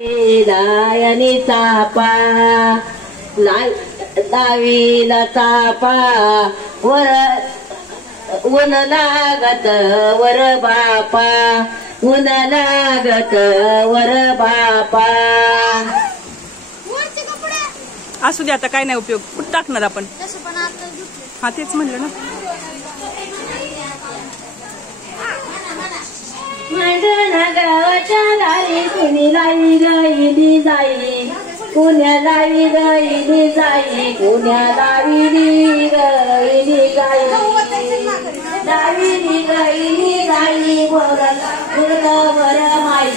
लायनी चापा लावीला चापा वर ऊन लागत वर बापा ऊन लागत वर बापा। असू दे आता काय नाही उपयोग कुठं टाकणार आपण। हा तेच म्हणलं ना। मैदाना गावाच्या दारी कुणी लाई गईली जाई कुण्या लावी गईली जाई कुण्या लावीली गईली जाई लावीली गईली जाई वर वर माई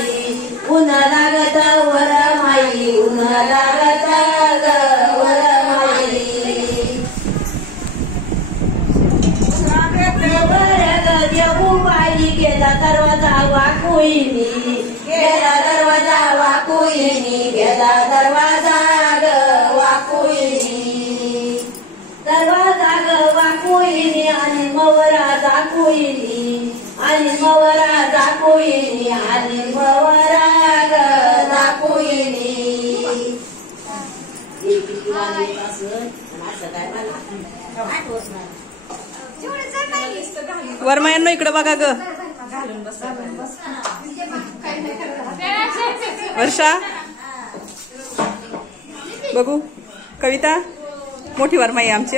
ऊन लागत वर माई ऊन लागत वर माई। बाई गेला दरवाजा वाकुईनी गेला दरवाजा वाकुईनी गेला दरवाजा ग वाकुईनी दरवाजा ग वाकुईनी आणि मवरा दाकुईनी आणि मवरा दाकुईनी आणि मवरा ग दाकुईनी। वरमायांनो इकडे बघा ग। वर्षा बघू कविता मोठी वरमाई आमची।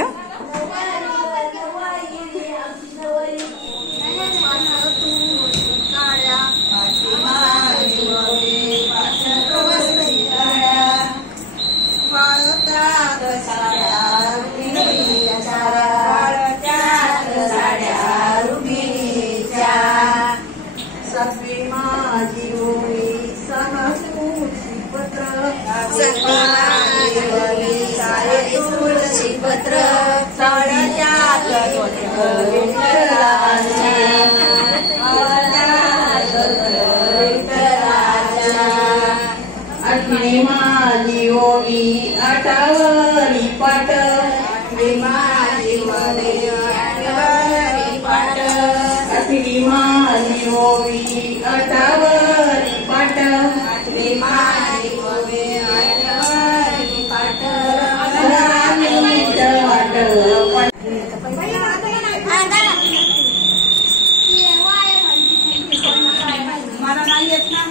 माझी ओवी आठावरी पाट माझी पाट माझी ओवी आठावरी पाट माझी ओवी आठावरी पाट मला नाही येत ना।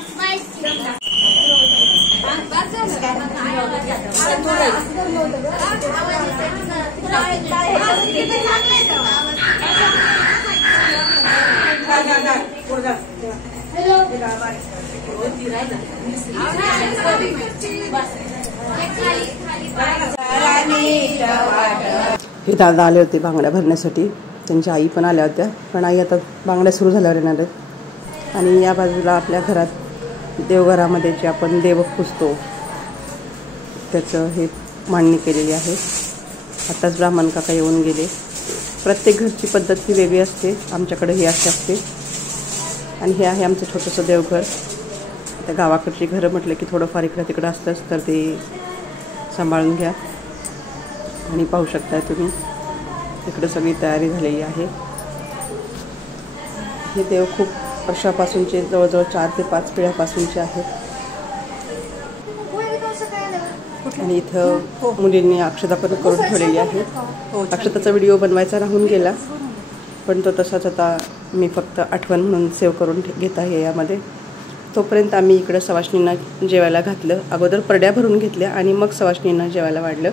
हे दादा आले होते बांगड्या भरण्यासाठी। त्यांच्या आई पण आल्या होत्या पण आई आता बांगड्या सुरू झाल्यावर येणार आहेत। आणि या बाजूला आपल्या घरात देवघरामध्ये जे आपण देव पुजतो त्याचं हे मांडणी केलेली आहे। आताच ब्राह्मण काका येऊन गेले। प्रत्येक घरची पद्धत ही वेगळी असते। आमच्याकडे ही अशी असते। आणि हे आहे आमचं छोटंसं देवघर। आता गावाकडची घरं म्हटलं की थोडंफार इकडं तिकडं असतंच तर ते सांभाळून घ्या। आणि पाहू शकताय तुम्ही इकडं सगळी तयारी झालेली आहे। हे देव खूप वर्षापासूनचे जवळजवळ 4 ते 5 पिढ्यापासूनचे आहेत। आणि इथं मुलींनी अक्षता पण करून ठेवलेली आहे। अक्षताचा व्हिडिओ बनवायचा राहून गेला पण तो तसाच आता मी फक्त आठवण म्हणून सेव्ह करून घेत आहे यामध्ये। तोपर्यंत आम्ही इकडं सवाष्णींना जेवायला घातलं। अगोदर परड्या भरून घेतल्या आणि मग सवाष्णींना जेवायला वाढलं।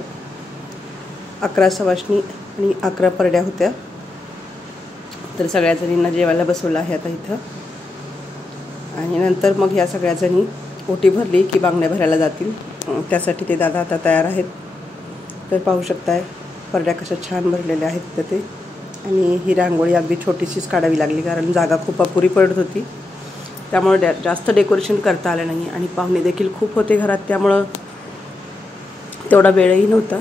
11 सवाष्णी आणि 11 परड्या होत्या। तर सगळ्या जणींना जेवायला बसवलं आहे आता इथं। आणि नंतर मग ह्या सगळ्या जणी ओटी भरली की बांगड्या भरायला जातील। त्यासाठी ते दादा आता तयार आहेत। तर पाहू शकताय परड्या कशा छान भरलेल्या आहेत तर ते। आणि ही रांगोळी अगदी छोटीशीच काढावी लागली कारण जागा खूप अपुरी पडत होती। त्यामुळे जास्त डेकोरेशन करता आलं नाही आणि पाहुणे देखील खूप होते घरात त्यामुळं तेवढा वेळही नव्हता।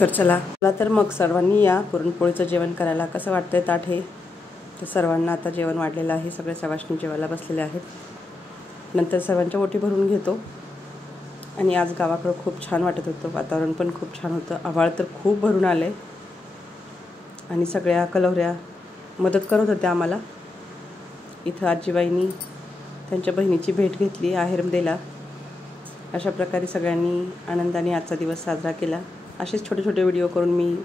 तर चला तर मग सर्वांनी या पुरणपोळीचं जेवण करायला। कसं वाटतंय ताट हे? तर सर्वांना आता जेवण वाढलेलं आहे। सगळे सवाष्णी जेवायला बसलेले आहेत। नंतर सर्वांच्या ओटी भरून घेतो। आणि आज गावाकडे खूप छान वाटत होतं। वातावरण पण खूप छान होतं। आभाळ तर खूप भरून आले आणि सगळ्या कलवऱ्या मदत करत होत्या आम्हाला। इथं आजीबाईंनी त्यांच्या बहिणीची भेट घेतली आहेरमदेला अशा प्रकारे सगळ्यांनी आनंदाने आजचा दिवस साजरा केला. असेच छोटे छोटे व्हिडिओ करून मी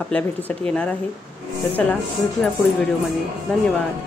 आपल्या भेटीसाठी येणार आहे. तर चला भेटूया पुढील व्हिडिओमध्ये. धन्यवाद.